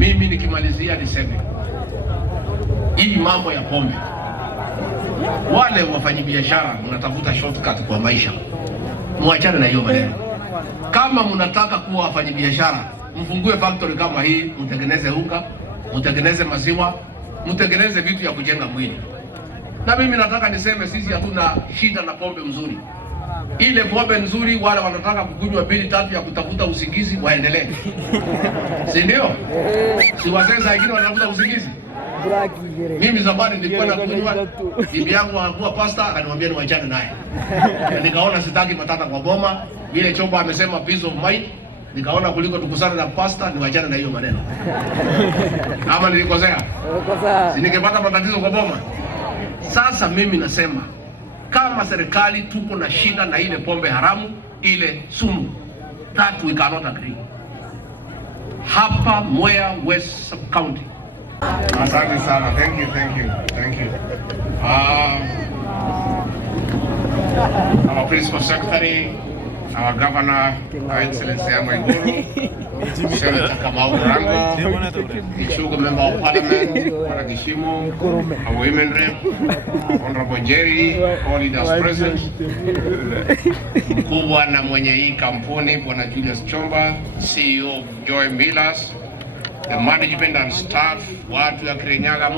Mimi nikimalizia niseme hii mambo ya pombe, wale wafanyabiashara mnatafuta shortcut kwa maisha, muachane na hiyo maneno. Kama mnataka kuwa wafanyabiashara, mfungue factory kama hii, mtengeneze unga, mtengeneze maziwa, mtengeneze vitu ya kujenga mwili. Na mimi nataka niseme sisi hatuna shida na pombe mzuri. Ile pombe nzuri, wale wanataka kukunywa 2-3 ya kutafuta usingizi waendelee. Si ndio? Si wazee wengine wanatafuta usingizi. Mimi zamani nilikuwa nakunywa, bibi yangu alikuwa pasta akaniambia niwachane naye. Nikaona sitaki matata kwa boma, vile Chomba amesema peace of mind, nikaona kuliko tukusane na pasta niwachane na hiyo maneno. Ama nilikosea? Si ningepata matatizo kwa boma. Sasa mimi nasema kama serikali tuko na shida na ile pombe haramu, ile sumu, that we cannot agree. Hapa Mwea West Sub County. Asante sana. Thank you. Our Principal Secretary, our Governor, Our Excellency Amwenguru, Senator Kamau Rango, Akiuga Member of Parliament, Paragishimo, our Women Rep, Honorable Jerry, all leaders present, mkubwa na mwenye hii kampuni Bwana Julius Chomba, CEO of Joy Millers, the management and staff, watu ya Kirinyaga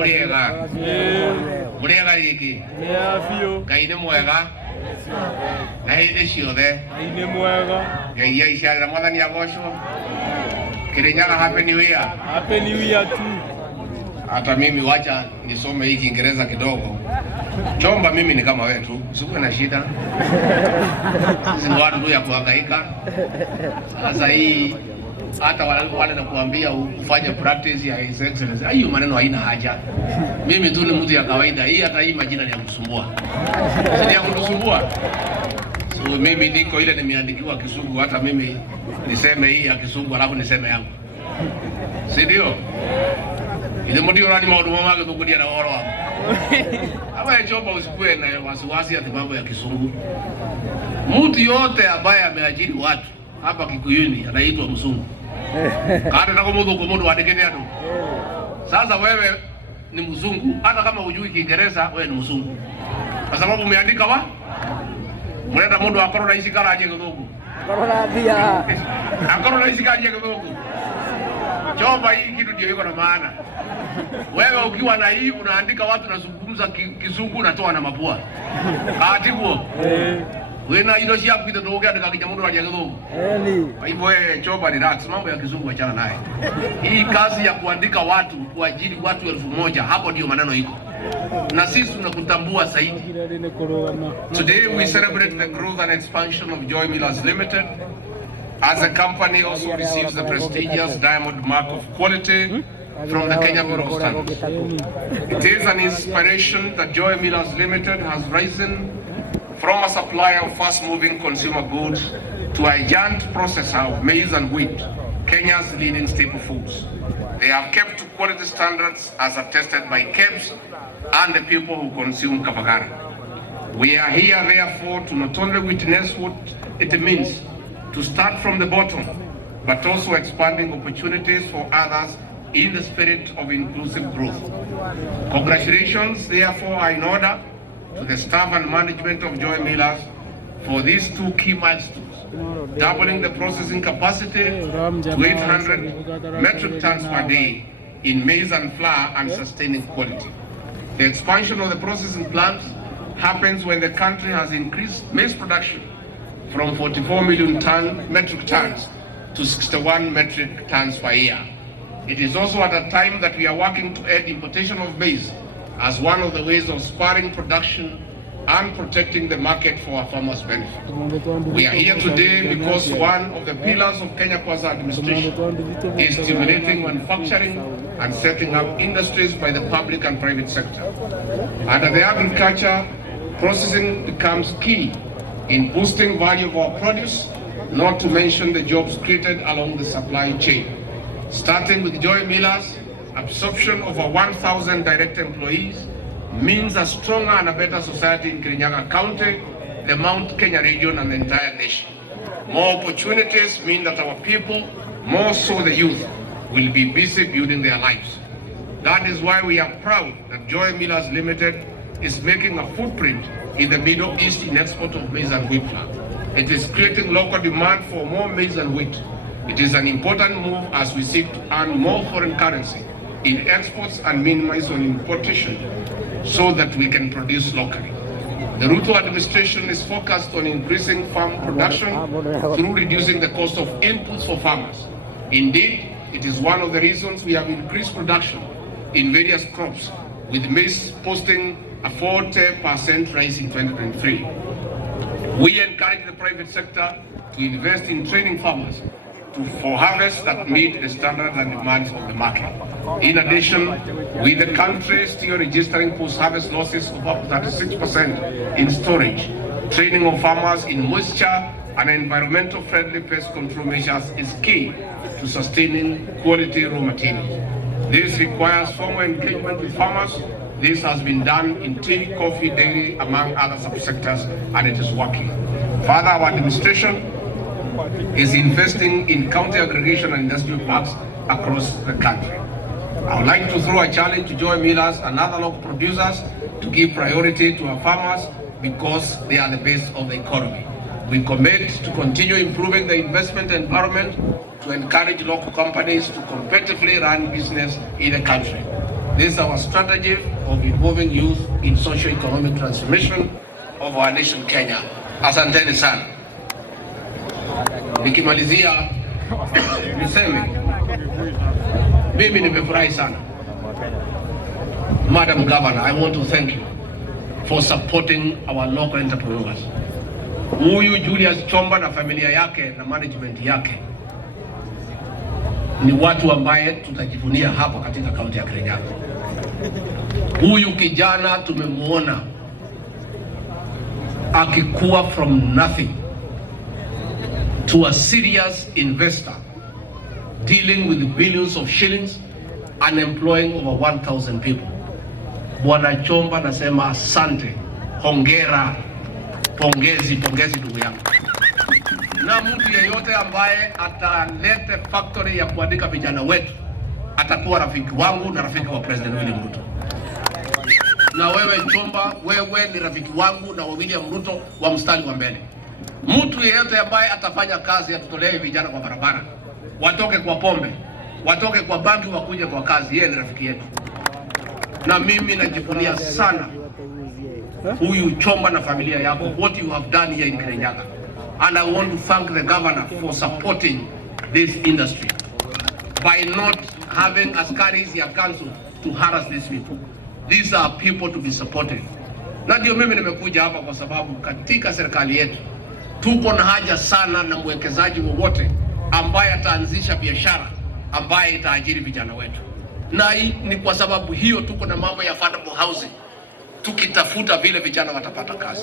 muriega riki kaine mwega na hinde ciothe kaine mwega ngai aiciarira mwathani agocwo Kirinyaga happy new year tu. Hata mimi wacha nisome hii Kiingereza kidogo. Chomba, mimi ni kama wewe tu, usiwe na shida. Sisi ni watu ya kuhangaika. Sasa hii hata wale na kuambia ufanye practice ya His Excellency, hiyo maneno haina haja. Mimi tu ni mtu ya kawaida. Hii hata hii majina ni ya kusumbua. Si ya kutusumbua. So mimi niko ile nimeandikiwa Kizungu, hata mimi niseme hii ya Kizungu alafu niseme yangu. Si ndio? Ile mtu yorani mauduma wake tukudia na woro wako. Hapa Chomba usikue na wasiwasi ati mambo ya Kizungu. Mtu yote ambaye ameajiri watu hapa Kikuyuni anaitwa mzungu. Kata na komodo wadekete atu. Sasa wewe ni mzungu, hata kama hujui Kiingereza wewe ni mzungu. Kwa sababu umeandika wa? Mleta mundu akoro na isikala aje kidogo. Korona pia. Akoro na isikala aje kidogo. Chomba hii kitu ndio iko na maana. Wewe ukiwa na hii unaandika watu nazungumza Kizungu unatoa na mapua. Katibu. Wena ilo shia kupita toke andika kijamundu aje kidogo. Kwa hivyo Chomba ni relax, mambo ya Kizungu achana naye. Hii kazi ya kuandika watu, kuajiri watu 1000, hapo ndio maneno iko. Na sisi tunakutambua zaidi. Today we celebrate the growth and expansion of Joy Millers Limited, as a company also receives the prestigious Diamond Mark of Quality from the Kenya Bureau of Standards. It is an inspiration that Joy Millers Limited has risen from a supplier of fast-moving consumer goods to a giant processor of maize and wheat, Kenya's leading staple foods. They have kept to quality standards as attested by KEBS and the people who consume Kabagara. We are here therefore to not only witness what it means to start from the bottom, but also expanding opportunities for others in the spirit of inclusive growth. Congratulations therefore are in order to the staff and management of Joy Millers for these two key milestones: doubling the processing capacity to 800 metric tons per day in maize and flour and sustaining quality. The expansion of the processing plants happens when the country has increased maize production from 44 million metric tons to 61 metric tons per year. It is also at a time that we are working to add importation of maize as one of the ways of spurring production and protecting the market for our farmers' benefit. We are here today because one of the pillars of Kenya Kwanza administration is stimulating manufacturing and setting up industries by the public and private sector. Under the agriculture, processing becomes key in boosting value of our produce, not to mention the jobs created along the supply chain. Starting with Joy Millers, absorption of our 1,000 direct employees means a stronger and a better society in Kirinyaga County, the Mount Kenya region and the entire nation. More opportunities mean that our people, more so the youth, will be busy building their lives. That is why we are proud that Njohi Millers Limited is making a footprint in the Middle East in export of maize and wheat flour. It is creating local demand for more maize and wheat. It is an important move as we seek to earn more foreign currency in exports and minimize on importation so that we can produce locally. The Ruto administration is focused on increasing farm production through reducing the cost of inputs for farmers. Indeed, it is one of the reasons we have increased production in various crops, with maize posting a 40% rise in 2023. We encourage the private sector to invest in training farmers for harvests that meet the standards and demands of the market. In addition, with the country still registering post-harvest losses of up to 36% in storage, training of farmers in moisture and environmental friendly pest control measures is key to sustaining quality raw materials. This requires formal engagement with farmers. This has been done in tea, coffee, dairy, among other subsectors, and it is working. Further, our administration is investing in county aggregation and industrial parks across the country. I would like to throw a challenge to Njohi Millers and other local producers to give priority to our farmers because they are the base of the economy. We commit to continue improving the investment environment to encourage local companies to competitively run business in the country. This is our strategy of involving youth in socio-economic transformation of our nation Kenya. Asanteni sana. Nikimalizia niseme mimi nimefurahi sana. Madam Governor, I want to thank you for supporting our local entrepreneurs. Huyu Julius Chomba na familia yake na management yake ni watu ambaye tutajivunia hapa katika kaunti ya Kirinyaga. Huyu kijana tumemuona akikuwa from nothing to a serious investor dealing with billions of shillings and employing over 1,000 people. Bwana Chomba, nasema asante, hongera, pongezi ndugu yangu. Na mtu yeyote ambaye atalete factory ya kuandika vijana wetu atakuwa rafiki wangu na rafiki wa President William Ruto. Na wewe Chomba, wewe ni rafiki wangu na William Ruto wa mstari wa mbele. Mtu yeyote ambaye atafanya kazi ya tutolee vijana kwa barabara, watoke kwa pombe, watoke kwa bangi, wakuje kwa kazi, yeye ni rafiki yetu. Na mimi najivunia sana huyu Chomba na familia yako, what you have done here in Kirinyaga. And I want to thank the governor for supporting this industry by not having askaris ya council to harass these people. These are people to be supported. Na ndio mimi nimekuja hapa kwa sababu katika serikali yetu tuko na haja sana na mwekezaji wowote ambaye ataanzisha biashara ambaye itaajiri vijana wetu. Na ni kwa sababu hiyo tuko na mambo ya affordable housing, tukitafuta vile vijana watapata kazi,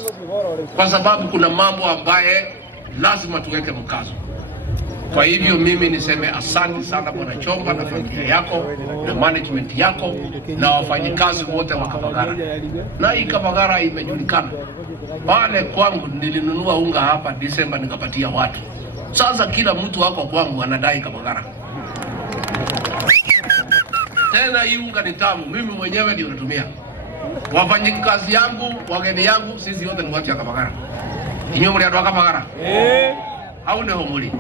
kwa sababu kuna mambo ambaye lazima tuweke mkazo. Kwa hivyo mimi niseme asante sana Bwana Chomba na familia yako na management yako na wafanyikazi wote wa Kabagara. Na hii Kabagara imejulikana. Pale kwangu nilinunua unga hapa Disemba nikapatia watu. Sasa kila mtu wako kwangu anadai Kabagara. Tena hii unga ni tamu, mimi mwenyewe ndio natumia. Wafanyikazi yangu, wageni yangu, sisi wote ni watu ya Kabagara. Inyo muli atoa Kabagara? Au ne homuli?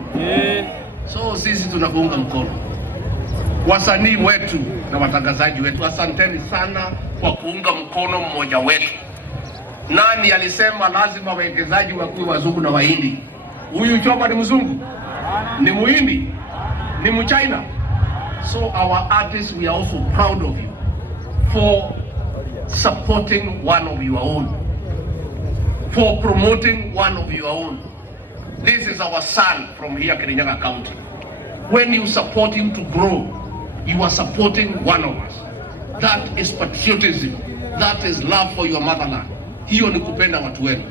So sisi tunakuunga mkono. Wasanii wetu na watangazaji wetu, asanteni sana kwa kuunga mkono mmoja wetu. Nani alisema lazima wawekezaji wakuwe wazungu na wahindi? Huyu Chomba ni mzungu? Ni muhindi? Ni mchina? So our artists, we are also proud of you for supporting one of your own, for promoting one of your own. This is our son from here, Kirinyaga County. When you support him to grow, you are supporting one of us. That is patriotism. That is love for your motherland. Hiyo ni kupenda watu wenu.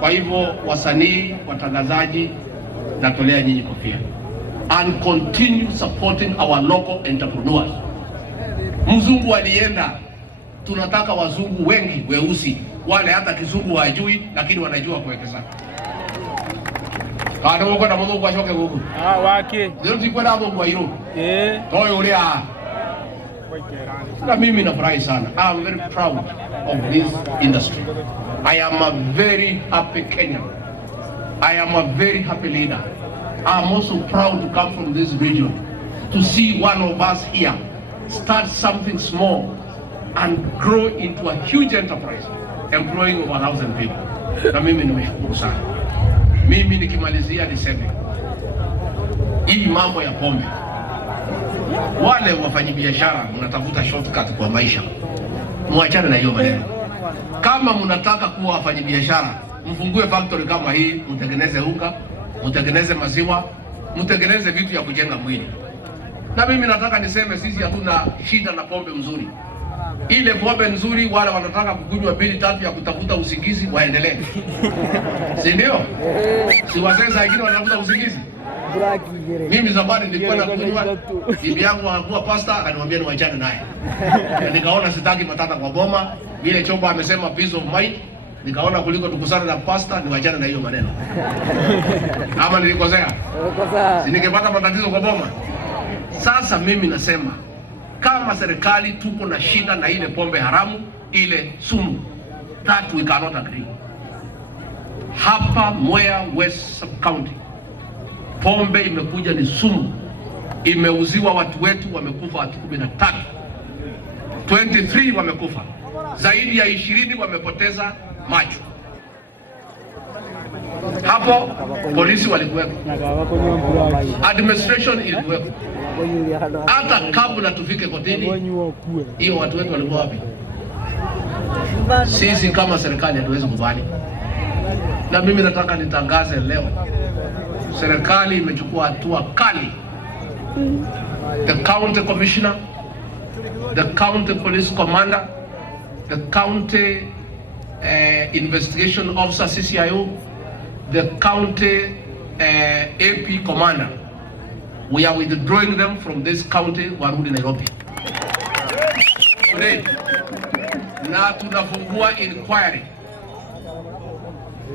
Kwa hivyo wasanii, watangazaji, natolea nyinyi kofia. And continue supporting our local entrepreneurs. Mzungu alienda, tunataka wazungu wengi weusi, wale hata kizungu hawajui lakini wanajua kuwekeza. Kana uko na mudhu kwa shoke huko. Wake. Leo tukwenda hapo kwa hilo. Toyo ule na mimi nafurahi sana. I am very proud of this industry. I am a very happy Kenyan. I am a very happy leader. I am also proud to come from this region to see one of us here start something small and grow into a huge enterprise employing over 1,000 people. Na mimi nimeshukuru sana. Mimi nikimalizia niseme hii mambo ya pombe, wale wafanyabiashara mnatafuta shortcut kwa maisha, muachane na hiyo maneno. Kama mnataka kuwa wafanyabiashara, mfungue factory kama hii, mtengeneze unga, mtengeneze maziwa, mtengeneze vitu ya kujenga mwili. Na mimi nataka niseme sisi hatuna shida na pombe mzuri. Ile pombe nzuri, wale wanataka kukunywa 2-3 ya kutafuta usingizi waendelee. Si ndio? Si wazee wengine wanatafuta usingizi. Mimi zamani nilikuwa nakunywa, bibi yangu alikuwa pasta akaniambia niwachane naye. Nikaona sitaki matata kwa boma, vile chomba amesema peace of mind, nikaona kuliko tukusane na pasta niwachane na hiyo maneno. Ama nilikosea? Si ningepata matatizo kwa boma. Sasa mimi nasema kama serikali tuko na shida na ile pombe haramu, ile sumu, that we cannot agree. Hapa Mwea West Sub-County pombe imekuja ni sumu, imeuziwa watu wetu, wamekufa watu 13, 23 wamekufa, zaidi ya 20 wamepoteza macho. Hapo polisi walikuwepo, administration ilikuwepo. Hata kabla tufike kotini, hiyo watu wetu walikuwa wapi? Sisi kama serikali hatuwezi kubali. Na mimi nataka nitangaze leo, serikali imechukua hatua kali. The county commissioner, the county police commander, the county investigation officer CCIO, the county AP commander, we are withdrawing them from this county, warudi Nairobi. Today, na tunafungua inquiry,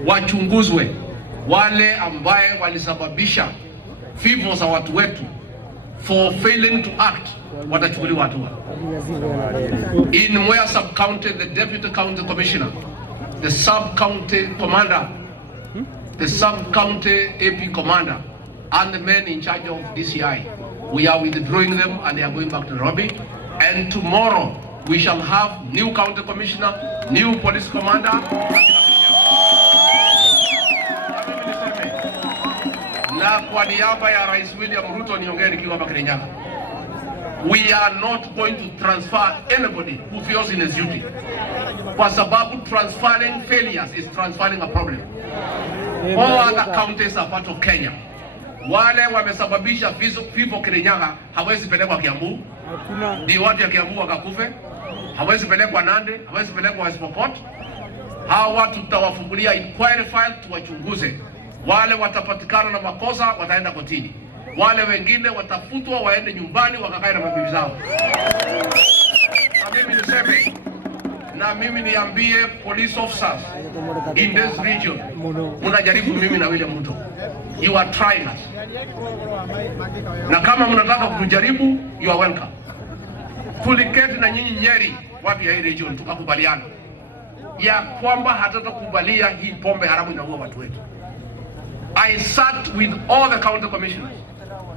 wachunguzwe wale ambaye walisababisha vifo za watu wetu, for failing to act, watachukuliwa hatua. In Mwea Sub-County, the Deputy County Commissioner, the Sub-County Commander, the Sub-County AP Commander, and the men in charge of DCI, we are withdrawing them and they are going back to Nairobi. And tomorrow we shall have new county commissioner, new police commander. Na kwa niaba ya Rais William Ruto niongee nikiwa hapa Kenya, we are not going to transfer anybody who fails in his duty, kwa sababu transferring failures is transferring a problem. All other counties are part of Kenya. Wale wamesababisha vifo Kirinyaga hawezi pelekwa Kiambu, ndio watu ya Kiambu wakakufe. Hawezi pelekwa Nandi, hawezi pelekwa West Pokot. Hawa watu tutawafungulia inquiry file, tuwachunguze. Wale watapatikana na makosa wataenda kotini, wale wengine watafutwa waende nyumbani wakakae na mabibi zao. Na mimi niseme, na mimi niambie police officers in this region, mnajaribu mimi na William Ruto, you are trying us. Na kama mnataka kujaribu, you are welcome. Tuliketi na nyinyi Nyeri, watu ya hii region, tukakubaliana ya kwamba hatutakubalia hii pombe haramu inaua watu wetu. I sat with all the county commissioners,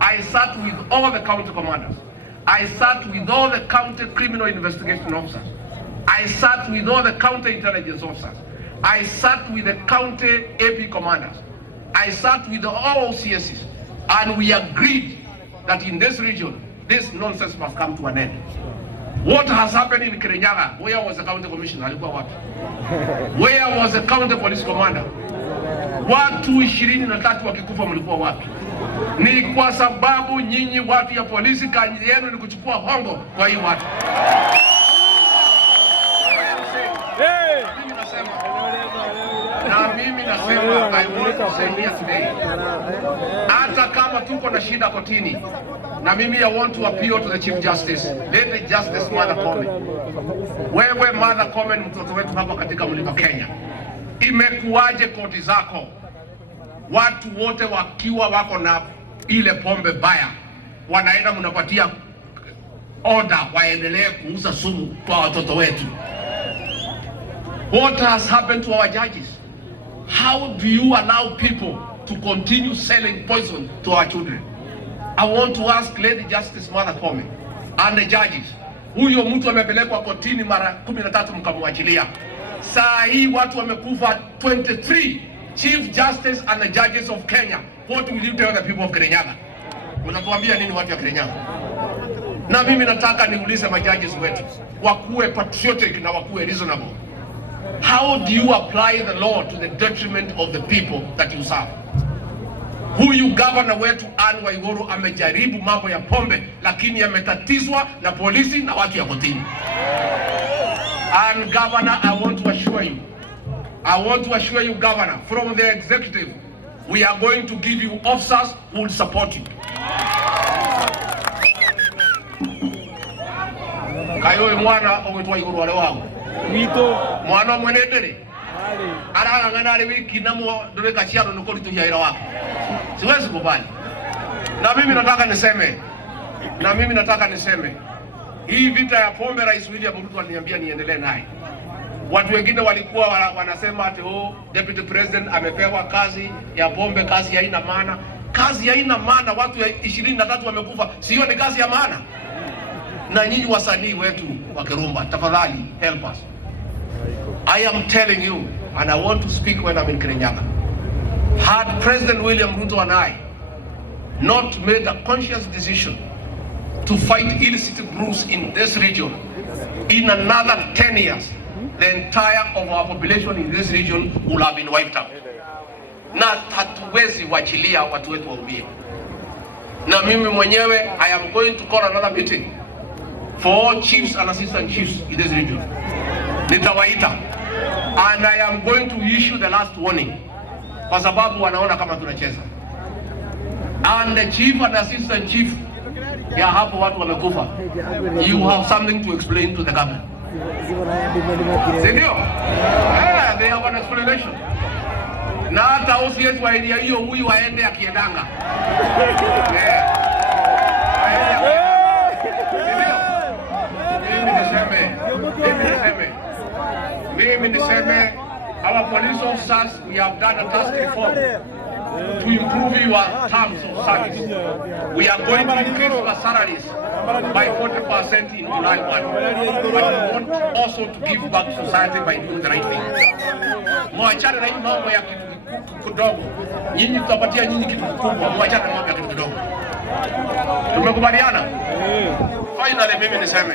I sat with all the county commanders, I sat with all the county criminal investigation officers, I sat with all the county intelligence officers, I sat with the county AP commanders, I sat with all OCSs, and we agreed that in this region, this nonsense must come to an end. What has happened in Kirinyaga? Where was the county commissioner? Alikuwa wapi? Where was the county police commander? Watu 23 wakikufa mlikuwa wapi? Ni kwa sababu nyinyi watu ya polisi kazi yenu ni kuchukua hongo kwa hii watu. Na mimi nasema, I want to say here today, hata kama tuko na shida kotini, na mimi I want to appeal to the Chief Justice. Let the Justice Mother Komen. Wewe Mother Komen, mtoto wetu hapa katika Mlima Kenya, imekuwaje koti zako watu wote wakiwa wako na ile pombe baya, wanaenda mnapatia order waendelee kuuza sumu kwa watoto wetu. What has happened to our judges? How do you allow people to continue selling poison to our children? I want to ask Lady Justice Martha Koome and the judges. Huyo mtu amepelekwa kotini mara 13 mkamwachilia. Saa hii watu wamekufa 23 Chief Justice and the judges of Kenya. What will you tell the people of Kirinyaga? Unatuambia nini watu wa Kirinyaga? Na mimi nataka niulize majudges wetu wakuwe patriotic na wakuwe reasonable. How do you apply the law to the detriment of the people that you serve? Huyu governor wetu Andu Waiguru amejaribu mambo ya pombe, lakini ametatizwa na polisi na watu ya kotini. And governor, I want to assure you, governor, from the executive, we are going to give you officers who will support you. Kayo mwana ogwetwa iguru wale wangu wito mwana mwenendere ara ngana ale wiki namo ndore kachiaro nuko litujaira wako. Siwezi kubali. Na mimi nataka niseme hii vita ya pombe, Rais William Ruto aliniambia niendelee naye. Watu wengine walikuwa wanasema ati Deputy President amepewa kazi ya pombe, kazi haina maana. Kazi haina maana, watu 23 wamekufa. Sio ni kazi ya maana? Na nyinyi wasanii wetu wa Kirumba, tafadhali help us. I am telling you, and I want to speak when I'm in Kirinyaga. Had President William Ruto and I not made a conscious decision to fight illicit brews in this region, in another 10 years, the entire of our population in this region will have been wiped out. Na hatuwezi wachilia watu wetu waumie. Na mimi mwenyewe, I am going to call another meeting for all chiefs and assistant chiefs in this region. Nitawaita. And I am going to issue the last warning. Kwa sababu wanaona kama tunacheza. And the chief and assistant chief, ya hapo watu wamekufa. You have something to explain to the government. Sindio? Yeah, they have an explanation. Na hata OCS wa area hiyo huyu waende akiendanga. Yeah. Mimi niseme, our police officers, we have done a task reform to improve your terms of service. We are going to increase your salaries by 40% in July 1. But we want also to give back to society by doing the right thing. Mwachane na hii mambo ya kitu kidogo. Nyinyi tutapatia nyinyi kitu kikubwa, mwachane na mambo ya kitu kidogo. Tumekubaliana? Finally mimi niseme